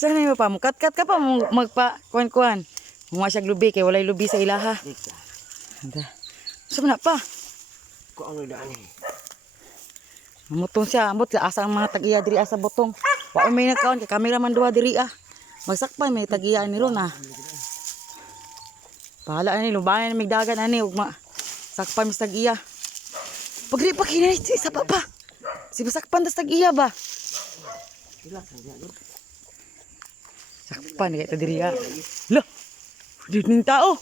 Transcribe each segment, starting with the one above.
Saan na yung pa mo? Kat ka pa mo magpa kuan-kuan. Mga siya lubi kay walay lubi sa ilaha. Anda. Saan na pa? Ko ano daan eh. Mutong siya, amot sa asa ang mga tagiya diri asa botong. Wa may nagkaon kay kameraman duha diri ah. Magsakpan may tagiya ni ron ah. Bahala ani lubanan mig dagan ani ugma. Sakpan mis tagiya. Pagri pa kinay isa pa pa. Si sakpan tas tagiya ba? Sakpan kay diri ah. Lo. Di ning tao.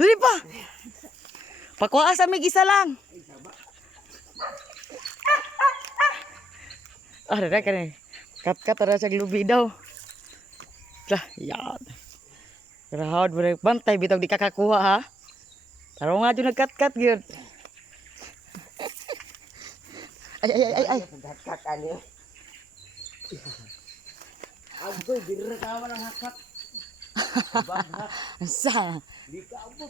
Dili pa. Pakuha sa mig isa lang. Ah, dada ka na. Kat-kat ada sa lubi daw. Lah, yan. Rahod mo na bantay, bitaw di kakakuha ha. Taro nga dyan nagkat-kat yun. Ay. Kat ani. Agoy, dira ka man ang hakat. Asa? Di ka abot.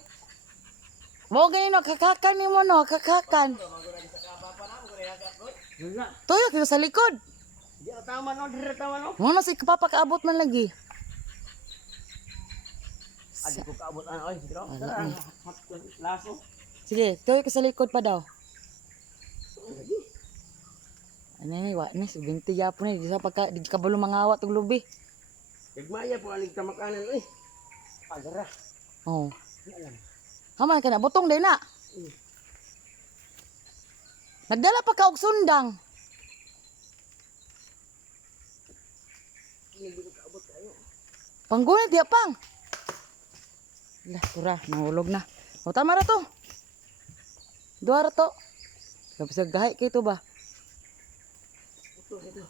Mo ganito, kakakan ni mo no, kakakan. Tuyo kayo sa likod. Di tama no, dira tama no. Mo na si kapapakaabot man lagi. Adi ko kaabot ana oy, dira. Laso. Sige, tuyo ka sa likod pa daw. Ano ni, wa ni, 20 yapon ni, di sa pagka, di ka balo mangawat og lubi. Igmaya po aling tamakanan oy. Pagara. Oh. Haman ka na, butong din na. Nagdala pa ka og sundang. Panggunit ya pang. Lah, tura, nahulog na. O tama ra to. Duha ra to. Kapag sa gahay kay to ba? Ito.